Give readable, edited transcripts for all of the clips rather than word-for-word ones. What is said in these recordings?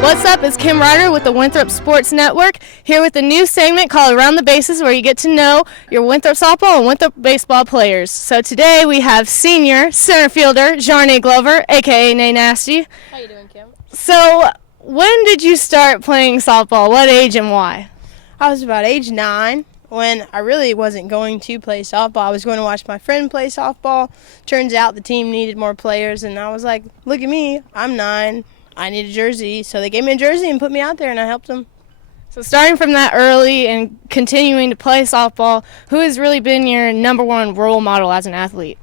What's up? It's Kim Ryder with the Winthrop Sports Network, here with a new segment called Around the Bases, where you get to know your Winthrop softball and Winthrop baseball players. So today we have senior center fielder Zharne Glover, a.k.a. Nay Nasty. How you doing, Kim? So when did you start playing softball? What age and why? I was about age 9 when I really wasn't going to play softball. I was going to watch my friend play softball. Turns out the team needed more players, and I was like, look at me, I'm 9. I need a jersey. So they gave me a jersey and put me out there, and I helped them. So starting from that early and continuing to play softball, who has really been your number one role model as an athlete?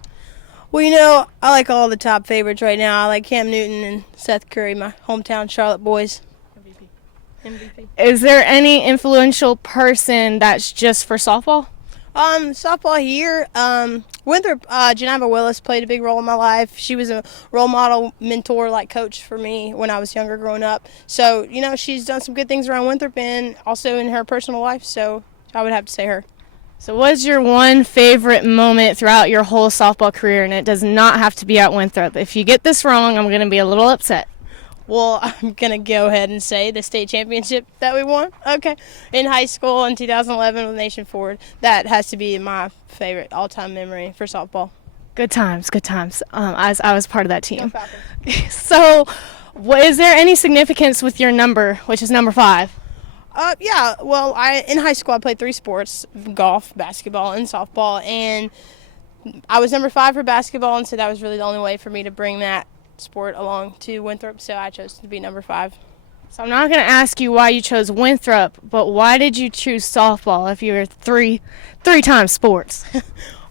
Well, I like all the top favorites right now. I like Cam Newton and Seth Curry, my hometown Charlotte boys. MVP. Is there any influential person that's just for softball? Softball here, Winthrop, Geneva Willis played a big role in my life. She was a role model, mentor, coach for me when I was younger growing up. So, she's done some good things around Winthrop and also in her personal life, so I would have to say her. So what's your one favorite moment throughout your whole softball career? And it does not have to be at Winthrop. If you get this wrong, I'm going to be a little upset. Well, I'm going to go ahead and say the state championship that we won. Okay. In high school in 2011 with Nation Forward. That has to be my favorite all-time memory for softball. Good times, good times. As I was part of that team. So, is there any significance with your number, which is number 5? Yeah. Well, in high school I played 3 sports, golf, basketball, and softball. And I was number 5 for basketball, and so that was really the only way for me to bring that sport along to Winthrop, so I chose to be number 5. So I'm not going to ask you why you chose Winthrop, but why did you choose softball if you were three-time sports?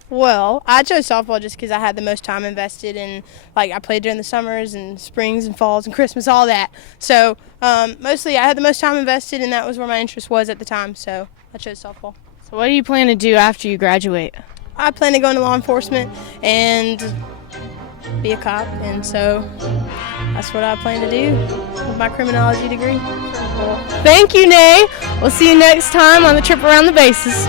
Well, I chose softball just because I had the most time invested in, I played during the summers and springs and falls and Christmas, all that. So mostly I had the most time invested, and that was where my interest was at the time, so I chose softball. So what do you plan to do after you graduate? I plan to go into law enforcement and be a cop, and so that's what I plan to do with my criminology degree. Thank you, Nay. We'll see you next time on the trip around the bases.